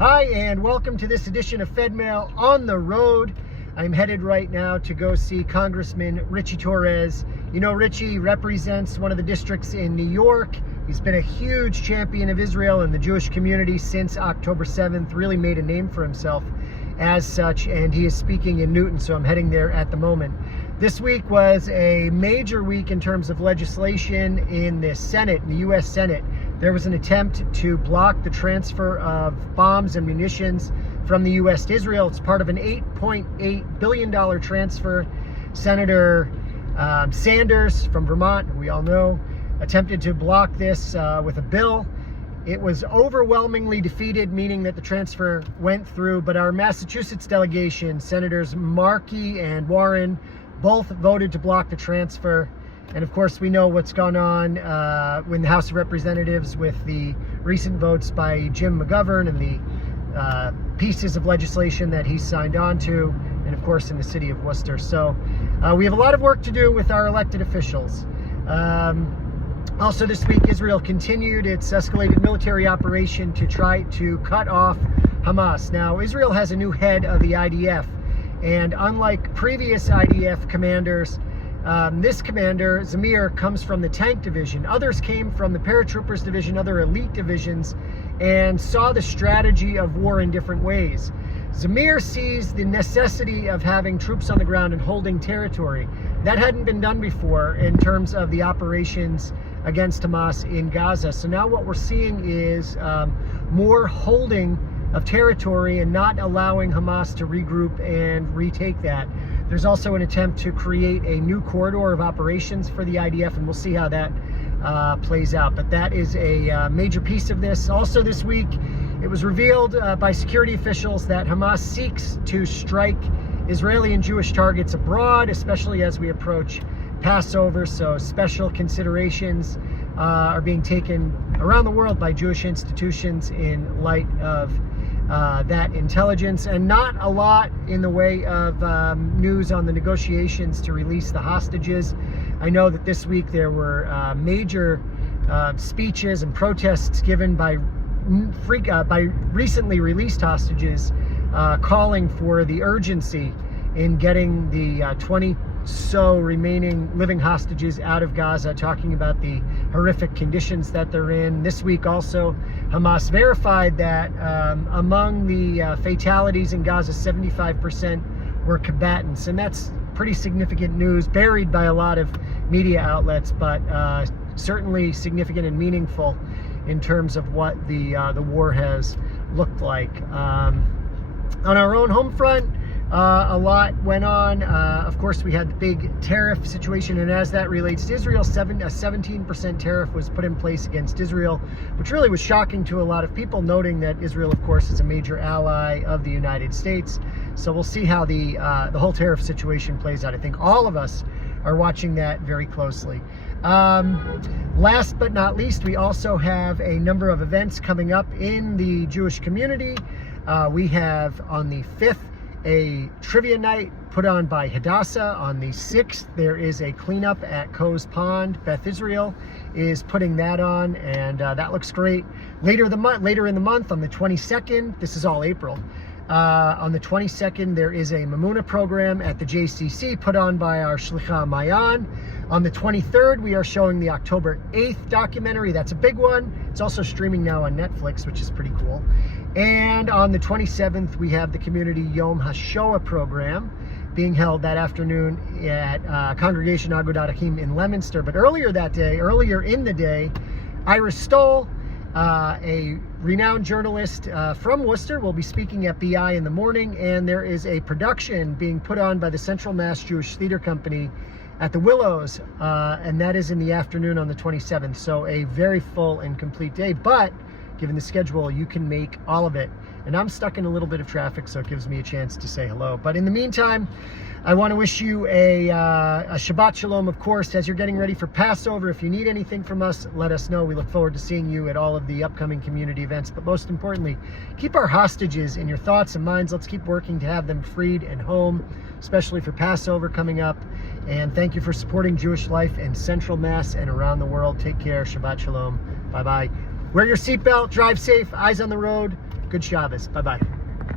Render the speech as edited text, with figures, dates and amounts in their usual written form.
Hi, and welcome to this edition of Fedmail on the road. I'm headed right now to go see Congressman Richie Torres. You know, Richie represents one of the districts in New York. He's been a huge champion of Israel and the Jewish community since October 7th, really made a name for himself as such, and he is speaking in Newton, so I'm heading there at the moment. This week was a major week in terms of legislation in the Senate, in the U.S. Senate. There was an attempt to block the transfer of bombs and munitions from the U.S. to Israel. It's part of an $8.8 billion transfer. Senator Sanders from Vermont, who we all know, attempted to block this with a bill. It was overwhelmingly defeated, meaning that the transfer went through, but our Massachusetts delegation, Senators Markey and Warren, both voted to block the transfer. And of course, we know what's gone on in the House of Representatives with the recent votes by Jim McGovern and the pieces of legislation that he signed on to, and of course in the city of Worcester. So we have a lot of work to do with our elected officials. Also this week, Israel continued its escalated military operation to try to cut off Hamas. Now, Israel has a new head of the IDF, and unlike previous IDF commanders, this commander, Zamir, comes from the tank division. Others came from the paratroopers division, other elite divisions, and saw the strategy of war in different ways. Zamir sees the necessity of having troops on the ground and holding territory. That hadn't been done before in terms of the operations against Hamas in Gaza. So now what we're seeing is more holding of territory and not allowing Hamas to regroup and retake that. There's also an attempt to create a new corridor of operations for the IDF, and we'll see how that plays out. But that is a major piece of this. Also this week, it was revealed by security officials that Hamas seeks to strike Israeli and Jewish targets abroad, especially as we approach Passover. So special considerations are being taken around the world by Jewish institutions in light of that intelligence, and not a lot in the way of news on the negotiations to release the hostages. I know that this week there were major speeches and protests given by recently released hostages, calling for the urgency in getting the 20 so remaining living hostages out of Gaza, talking about the horrific conditions that they're in. This week also, Hamas verified that among the fatalities in Gaza, 75% were combatants, and that's pretty significant news, buried by a lot of media outlets, but certainly significant and meaningful in terms of what the war has looked like. On our own home front, a lot went on. Of course, we had the big tariff situation, and as that relates to Israel, a 17% tariff was put in place against Israel, which really was shocking to a lot of people, noting that Israel, of course, is a major ally of the United States. So we'll see how the whole tariff situation plays out. I think all of us are watching that very closely. Last but not least, we also have a number of events coming up in the Jewish community. We have on the 5th, a trivia night put on by Hadassah. On the 6th, there is a cleanup at Coe's Pond. Beth Israel is putting that on, and that looks great. Later in the month, on the 22nd, this is all April. On the 22nd, there is a Mamuna program at the JCC put on by our Shlicha Mayan. On the 23rd, we are showing the October 8th documentary. That's a big one. It's also streaming now on Netflix, which is pretty cool. And on the 27th, we have the Community Yom HaShoah program being held that afternoon at Congregation Agudat Achim in Leominster. But earlier in the day, Iris Stoll, a renowned journalist from Worcester, will be speaking at BI in the morning, and there is a production being put on by the Central Mass Jewish Theater Company at the Willows, and that is in the afternoon on the 27th. So a very full and complete day, but given the schedule, you can make all of it. And I'm stuck in a little bit of traffic, so it gives me a chance to say hello. But in the meantime, I want to wish you a Shabbat Shalom, of course, as you're getting ready for Passover. If you need anything from us, let us know. We look forward to seeing you at all of the upcoming community events. But most importantly, keep our hostages in your thoughts and minds. Let's keep working to have them freed and home, especially for Passover coming up. And thank you for supporting Jewish life in Central Mass and around the world. Take care. Shabbat Shalom. Bye-bye. Wear your seatbelt, drive safe, eyes on the road. Good Shabbos. Bye-bye.